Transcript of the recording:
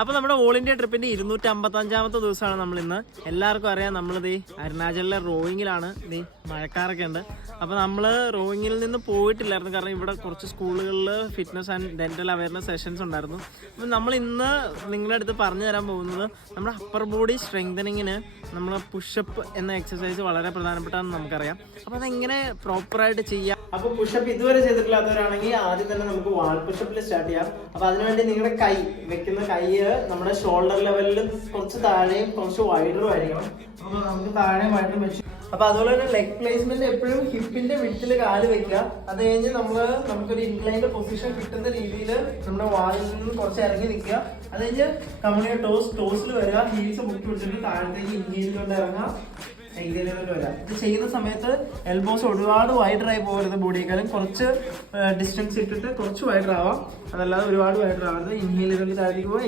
അപ്പോൾ നമ്മുടെ all India ട്രിപ്പിന്റെ 255ാമത്തെ ദിവസമാണ് നമ്മൾ ഇന്ന്. എല്ലാവർക്കും അറിയാം നമ്മളിത് അരുണാചലിലെ റോയിങ്ങിലാണ്. ഇത് മഴക്കാരൊക്കെ ഉണ്ട്. അപ്പോൾ നമ്മൾ റോയിങ്ങിൽ നിന്ന് പോയിട്ടില്ലായിരുന്നു, കാരണം ഇവിടെ കുറച്ച് സ്കൂളുകളിൽ fitness and dental awareness sessions ഉണ്ടായിരുന്നു. അപ്പം നമ്മൾ ഇന്ന് നിങ്ങളുടെ അടുത്ത് പറഞ്ഞു തരാൻ പോകുന്നത് നമ്മുടെ അപ്പർ ബോഡി സ്ട്രെങ്തനിങ്ങിന് നമ്മൾ പുഷപ്പ് എന്ന എക്സസൈസ് വളരെ പ്രധാനപ്പെട്ടാണെന്ന് നമുക്കറിയാം. അപ്പോൾ അതെങ്ങനെ പ്രോപ്പറായിട്ട് ചെയ്യാം. അപ്പോൾ പുഷപ്പ് ഇതുവരെ ചെയ്തിട്ടില്ലാത്തവരാണെങ്കിൽ ആദ്യം തന്നെ നമുക്ക് വാൾ പുഷപ്പിൽ സ്റ്റാർട്ട് ചെയ്യാം. അപ്പോൾ അതിനുവേണ്ടി നിങ്ങളുടെ കൈ വെക്കുന്ന കൈ നമ്മുടെ ഷോൾഡർ ലെവലിൽ കുറച്ച് താഴെയും കുറച്ച് വൈഡറും ആയിരിക്കണം. അപ്പോൾ നമുക്ക് താഴെയും വൈഡറും വെച്ച്, അപ്പൊ അതുപോലെ തന്നെ ലെഗ് പ്ലേസ്മെന്റ് എപ്പോഴും ഹിപ്പിന്റെ വിട്ടില് കാല് വെക്കുക. അത് കഴിഞ്ഞ് നമുക്കൊരു ഇൻക്ലൈൻഡ് പൊസിഷൻ കിട്ടുന്ന രീതിയിൽ നമ്മുടെ വാലിൽ നിന്ന് കുറച്ച് ഇറങ്ങി നിൽക്കുക. അത് കഴിഞ്ഞ് കമ്മ്യൂണിയ ടോസിൽ വരിക, ഹീൽസ് മുക്കി പിടിച്ചിട്ട് താഴത്തേക്ക് ഇൻഹീലിലോട്ട് ഇറങ്ങാം, എക്സേലിലോട്ട് വരാം. ഇത് ചെയ്യുന്ന സമയത്ത് എൽബോസ് ഒരുപാട് വൈഡറായി പോകരുത്, ബോഡിയേക്കാളും കുറച്ച് ഡിസ്റ്റൻസ് ഇട്ടിട്ട് കുറച്ച് വൈഡർ ആവാം. അതല്ലാതെ ഒരുപാട് വൈഡർ ആവരുത്. ഇൻഹീലിലോട്ട് താഴത്തേക്ക് പോകുക,